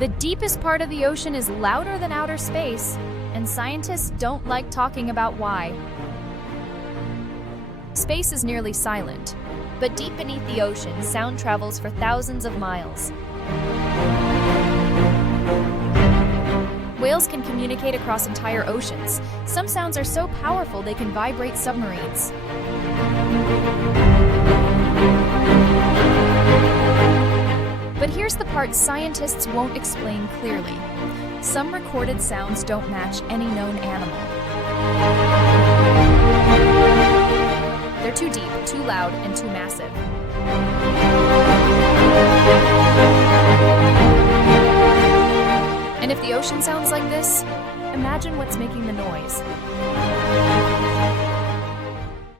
The deepest part of the ocean is louder than outer space, and scientists don't like talking about why. Space is nearly silent, but deep beneath the ocean, sound travels for thousands of miles. Whales can communicate across entire oceans. Some sounds are so powerful they can vibrate submarines. But here's the part scientists won't explain clearly. Some recorded sounds don't match any known animal. They're too deep, too loud, and too massive. And if the ocean sounds like this, imagine what's making the noise.